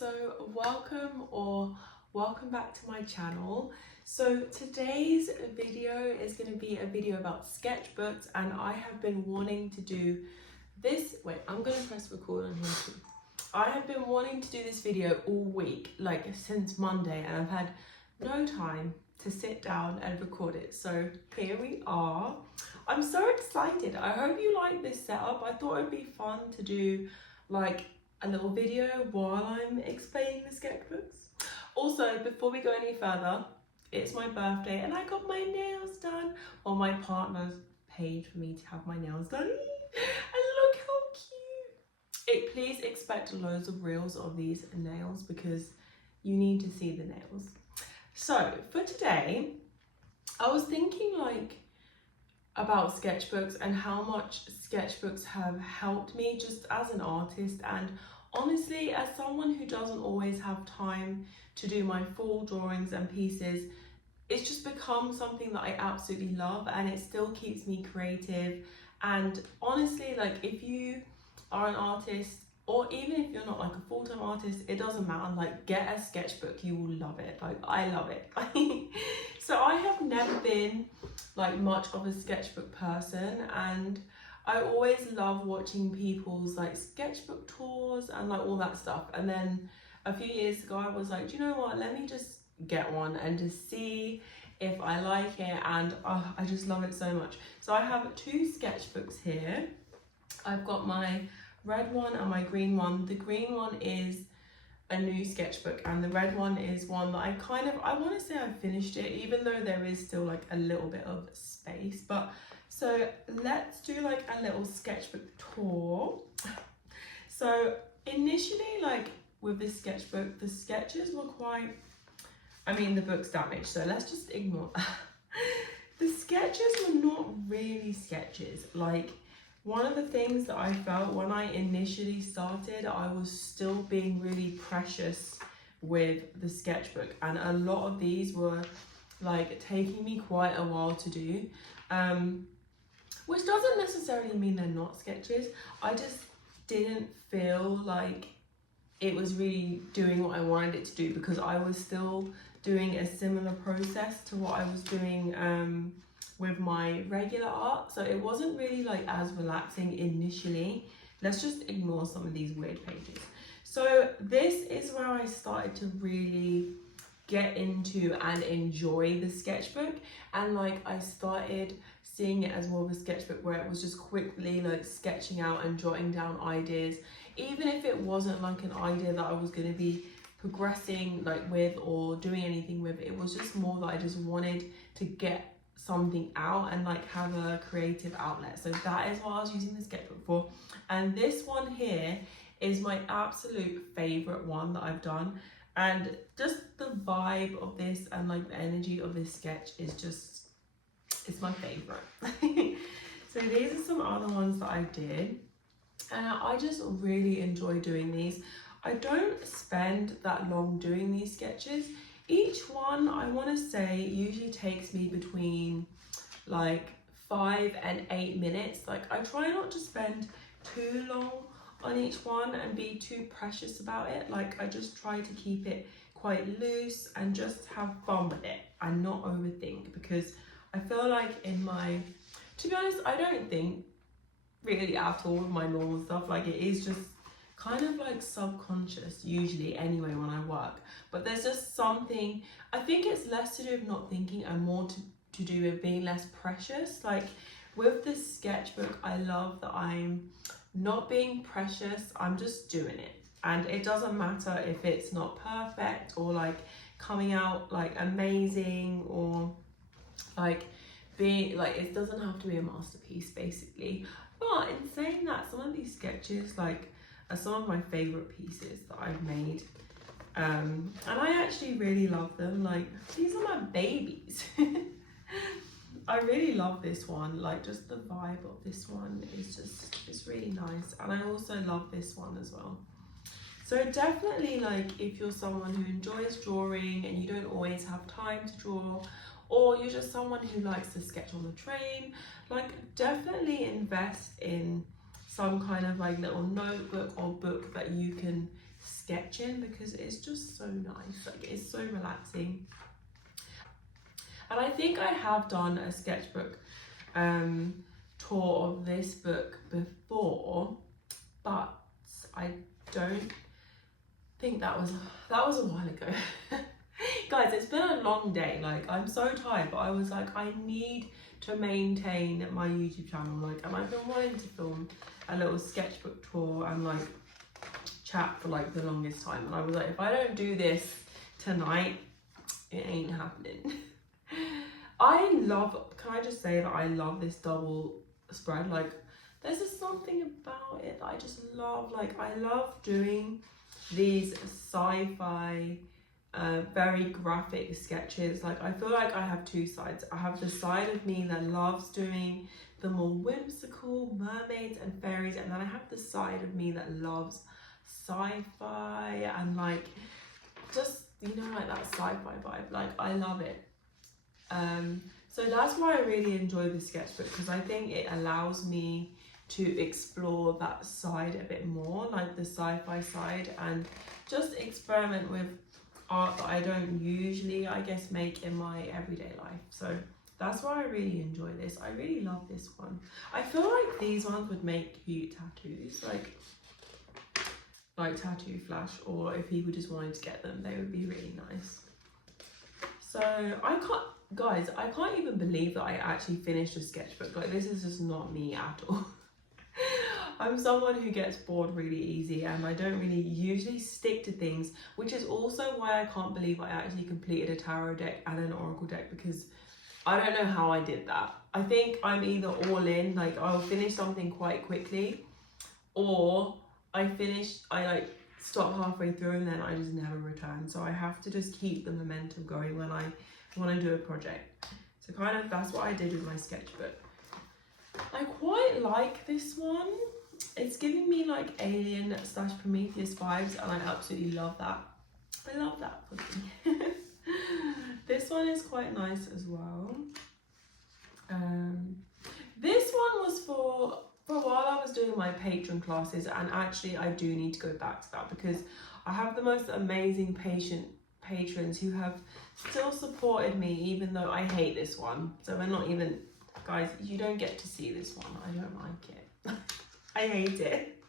so welcome back to my channel. So today's video is going to be a video about sketchbooks, and I have been wanting to do this. Wait, I'm going to press record on here too. I have been wanting to do this video all week, like since Monday, and I've had no time to sit down and record it. So here we are. I'm so excited. I hope you like this setup. I thought it'd be fun to do like a little video while I'm explaining the sketchbooks. Also, before we go any further, it's my birthday and I got my nails done. Well, my partner's paid for me to have my nails done. And look how cute. Please expect loads of reels of these nails because you need to see the nails. So for today, I was thinking about sketchbooks and how much sketchbooks have helped me just as an artist, and honestly as someone who doesn't always have time to do my full drawings and pieces. It's just become something that I absolutely love, and it still keeps me creative. And honestly, like if you are an artist, or even if you're not like a full-time artist, it doesn't matter, like get a sketchbook, you will love it. Like I love it. So I have never been like much of a sketchbook person, and I always love watching people's like sketchbook tours and like all that stuff. And then a few years ago I was like, do you know what, let me just get one and just see if I like it, and I just love it so much. So I have two sketchbooks here. I've got my red one and my green one. The green one is a new sketchbook, and the red one is one that I want to say I finished it, even though there is still like a little bit of space. But so let's do like a little sketchbook tour. So initially, like with this sketchbook, the sketches were quite, the book's damaged, so let's just ignore that. The sketches were not really sketches. Like one of the things that I felt when I initially started, I was still being really precious with the sketchbook, and a lot of these were like taking me quite a while to do, which doesn't necessarily mean they're not sketches. I just didn't feel like it was really doing what I wanted it to do, because I was still doing a similar process to what I was doing with my regular art. So it wasn't really like as relaxing initially. Let's just ignore some of these weird pages. So this is where I started to really get into and enjoy the sketchbook, and like I started seeing it as more of a sketchbook where it was just quickly like sketching out and jotting down ideas, even if it wasn't like an idea that I was going to be progressing like with or doing anything with. It was just more that I just wanted to get something out and like have a creative outlet. So that is what I was using the sketchbook for. And this one here is my absolute favorite one that I've done, and just the vibe of this and like the energy of this sketch is just, it's my favorite. So these are some other ones that I did, and I just really enjoy doing these. I don't spend that long doing these sketches. Each one, I want to say, usually takes me between like 5 and 8 minutes. Like I try not to spend too long on each one and be too precious about it. Like I just try to keep it quite loose and just have fun with it and not overthink, because I feel like to be honest, I don't think really at all with my normal stuff. Like it is just kind of like subconscious usually anyway when I work, but there's just something, I think it's less to do with not thinking and more to do with being less precious. Like with this sketchbook, I love that I'm not being precious, I'm just doing it, and it doesn't matter if it's not perfect or like coming out like amazing, or like being like, it doesn't have to be a masterpiece basically. But in saying that, some of these sketches like are some of my favorite pieces that I've made, and I actually really love them. Like these are my babies. I really love this one. Like just the vibe of this one is just, it's really nice, and I also love this one as well. So definitely, like if you're someone who enjoys drawing and you don't always have time to draw, or you're just someone who likes to sketch on the train, like definitely invest in some kind of like little notebook or book that you can sketching because it's just so nice. Like, it's so relaxing. And I think I have done a sketchbook tour of this book before, but I don't think that was a while ago. Guys, it's been a long day. Like, I'm so tired, but I was like, I need to maintain my YouTube channel. Like, and I've been wanting to film a little sketchbook tour and like chat for like the longest time. And I was like, if I don't do this tonight, it ain't happening. Can I just say that I love this double spread? Like, there's just something about it that I just love. Like, I love doing these sci-fi very graphic sketches. Like, I feel like I have two sides. I have the side of me that loves doing the more whimsical mermaids and fairies, and then I have the side of me that loves sci-fi and like just, you know, like that sci-fi vibe. Like, I love it. So that's why I really enjoy the sketchbook, because I think it allows me to explore that side a bit more, like the sci-fi side, and just experiment with art that I don't usually, I guess, make in my everyday life. So that's why I really enjoy this. I really love this one. I feel like these ones would make cute tattoos, like tattoo flash, or if people just wanted to get them, they would be really nice. So I can't even believe that I actually finished a sketchbook. Like, this is just not me at all. I'm someone who gets bored really easy, and I don't really usually stick to things, which is also why I can't believe I actually completed a tarot deck and an oracle deck, because I don't know how I did that. I think I'm either all in, like I'll finish something quite quickly, or I like stop halfway through and then I just never return. So I have to just keep the momentum going when I want to do a project. So kind of that's what I did with my sketchbook. I quite like this one. It's giving me like Alien / Prometheus vibes, and I absolutely love that. I love that for me. This one is quite nice as well. This one was for while I was doing my Patreon classes, and actually I do need to go back to that because I have the most amazing patrons who have still supported me even though I hate this one. So we're not even, guys, you don't get to see this one. I don't like it. I hate it.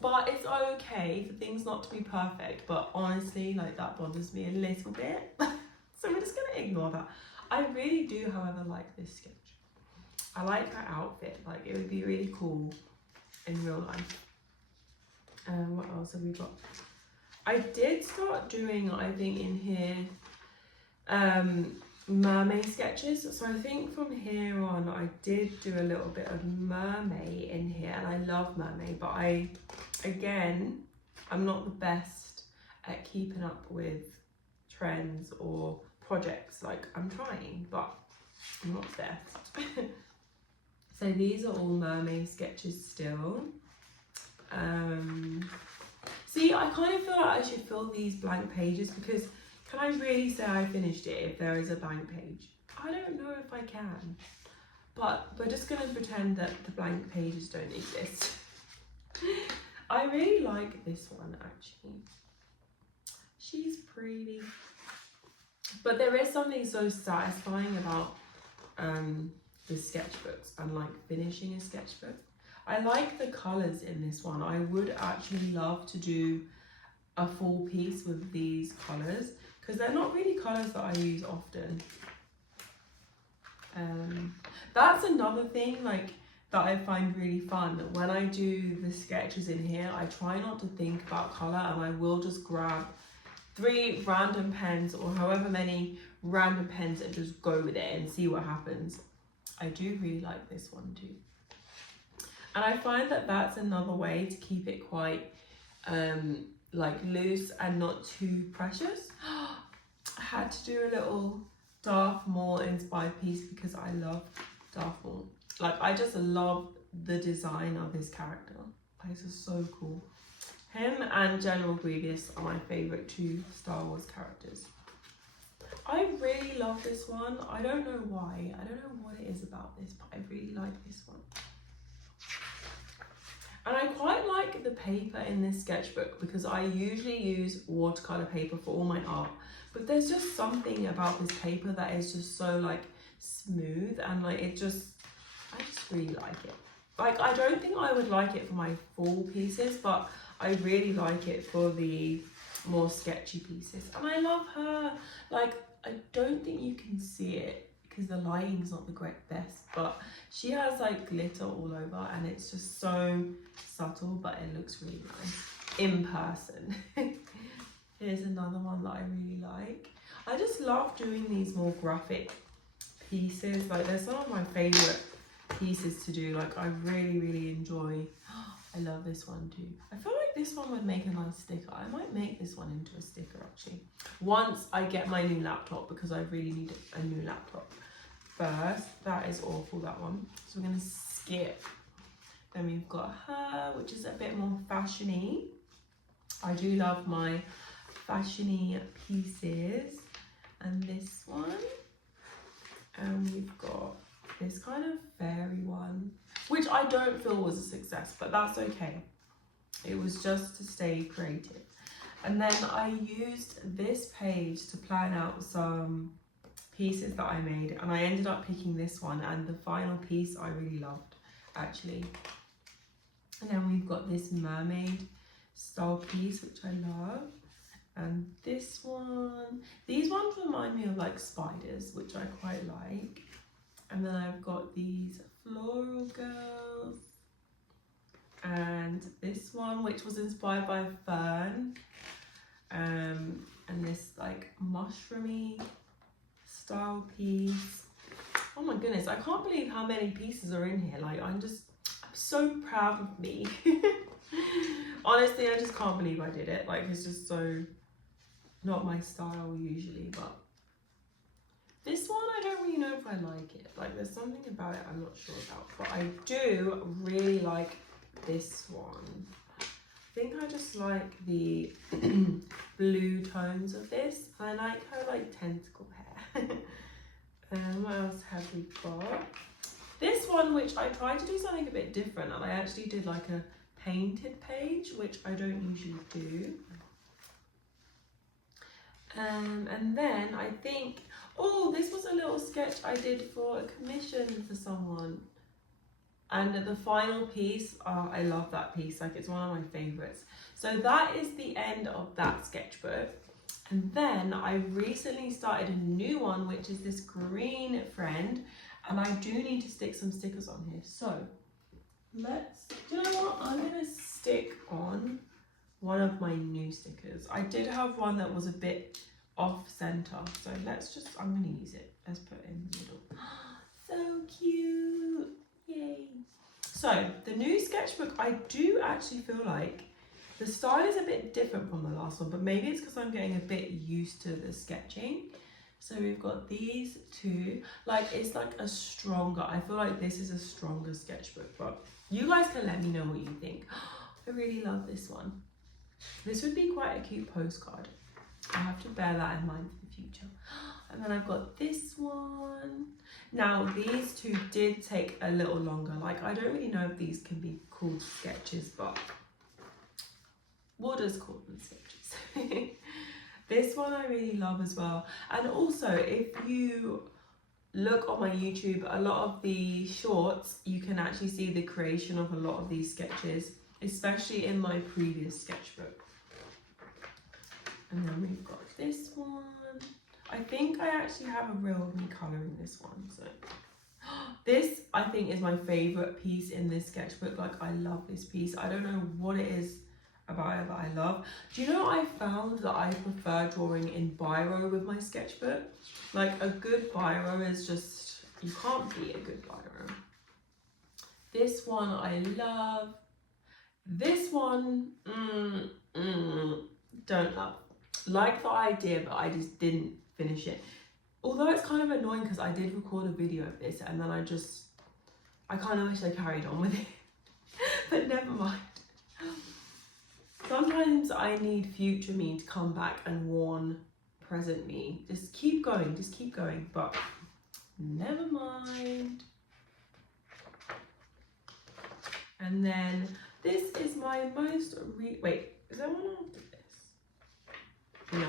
But it's okay for things not to be perfect, but honestly, like, that bothers me a little bit. So we're just gonna ignore that. I really do, however, like this sketch. I like her outfit. Like, it would be really cool in real life. What else have we got? I did start doing, I think, in here, mermaid sketches. So I think from here on, I did do a little bit of mermaid in here, and I love mermaid, but I'm not the best at keeping up with trends or projects. Like, I'm trying, but I'm not the best. So these are all mermaid sketches still. See, I kind of feel like I should fill these blank pages, because can I really say I finished it if there is a blank page? I don't know if I can, but we're just going to pretend that the blank pages don't exist. I really like this one, actually. She's pretty. But there is something so satisfying about the sketchbooks and like finishing a sketchbook. I like the colours in this one. I would actually love to do a full piece with these colours, because they're not really colours that I use often. That's another thing like that I find really fun. When I do the sketches in here, I try not to think about colour, and I will just grab 3 random pens or however many random pens and just go with it and see what happens. I do really like this one too. And I find that that's another way to keep it quite like loose and not too precious. I had to do a little Darth Maul inspired piece because I love Darth Maul. Like, I just love the design of his character. Like, this is so cool. Him and General Grievous are my favourite 2 Star Wars characters. I really love this one. I don't know why. I don't know what it is about this, but I really like this one. And I quite like the paper in this sketchbook because I usually use watercolor paper for all my art, but there's just something about this paper that is just so like smooth, and like I just really like it. Like, I don't think I would like it for my full pieces, but I really like it for the more sketchy pieces. And I love her. Like, I don't think you can see it because the lighting's not the best, but she has like glitter all over and it's just so subtle, but it looks really nice in person. Here's another one that I really like. I just love doing these more graphic pieces. Like, they're some of my favorite pieces to do. Like, I really enjoy. I love this one too. I feel like this one would make a nice sticker. I might make this one into a sticker actually once I get my new laptop, because I really need a new laptop first. That is awful, that one. So we're gonna skip. Then we've got her, which is a bit more fashiony. I do love my fashiony pieces. And this one, and we've got this kind of fairy one, which I don't feel was a success, but that's okay. It was just to stay creative. And then I used this page to plan out some pieces that I made, and I ended up picking this one, and the final piece I really loved actually. And then we've got this mermaid style piece, which I love. And this one, these ones remind me of like spiders, which I quite like. And then I've got these floral girls, and this one, which was inspired by fern, and this like mushroomy style piece. Oh my goodness, I can't believe how many pieces are in here. Like, I'm so proud of me. Honestly, I just can't believe I did it. Like, it's just so not my style usually, but this one, I don't really know if I like it. Like, there's something about it I'm not sure about, but I do really like this one. I think I just like the blue tones of this. I like her like tentacle hair. What else have we got? This one, which I tried to do something a bit different, and I actually did like a painted page, which I don't usually do. And then I think, oh, this was a little sketch I did for a commission for someone. And the final piece, oh, I love that piece. Like, it's one of my favorites. So that is the end of that sketchbook. And then I recently started a new one, which is this green friend. And I do need to stick some stickers on here. So do you know what? I'm going to stick on one of my new stickers. I did have one that was a bit off center, so I'm going to use it. Let's put it in the middle. So cute. Yay. So the new sketchbook, I do actually feel like the style is a bit different from the last one, but maybe it's because I'm getting a bit used to the sketching. So we've got these two. Like, it's like a stronger, I feel like this is a stronger sketchbook, but you guys can let me know what you think. I really love this one. This would be quite a cute postcard. I have to bear that in mind for the future. And then I've got this one. Now, these two did take a little longer. Like, I don't really know if these can be called sketches, but we'll just call them sketches. This one I really love as well. And also, if you look on my YouTube, a lot of the shorts, you can actually see the creation of a lot of these sketches, especially in my previous sketchbook. And then we've got this one. I think I actually have a real of me colouring this one. So this, I think, is my favourite piece in this sketchbook. Like, I love this piece. I don't know what it is about it that I love. Do you know, I found that I prefer drawing in biro with my sketchbook. Like, a good biro is just, you can't beat a good biro. This one I love. This one, don't love. Like the idea, but I just didn't finish it. Although it's kind of annoying because I did record a video of this and then I kind of wish I carried on with it. But never mind. Sometimes I need future me to come back and warn present me. Just keep going, but never mind. And then This is my most wait, is there one after this? No.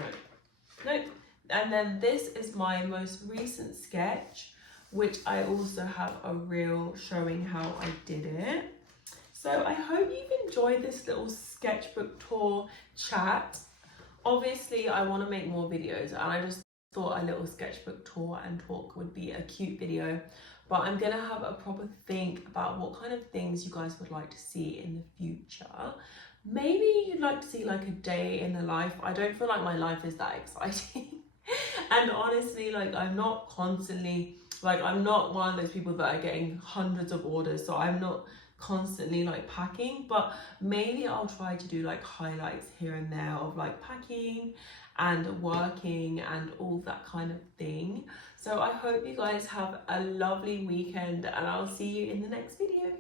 Nope. And then this is my most recent sketch, which I also have a reel showing how I did it. So I hope you've enjoyed this little sketchbook tour chat. Obviously, I want to make more videos, and I just thought a little sketchbook tour and talk would be a cute video. But I'm going to have a proper think about what kind of things you guys would like to see in the future. Maybe you'd like to see like a day in the life. I don't feel like my life is that exciting. And honestly, like I'm not constantly, like I'm not one of those people that are getting hundreds of orders. So I'm not constantly like packing, but maybe I'll try to do like highlights here and there of like packing and working and all that kind of thing. So I hope you guys have a lovely weekend, and I'll see you in the next video.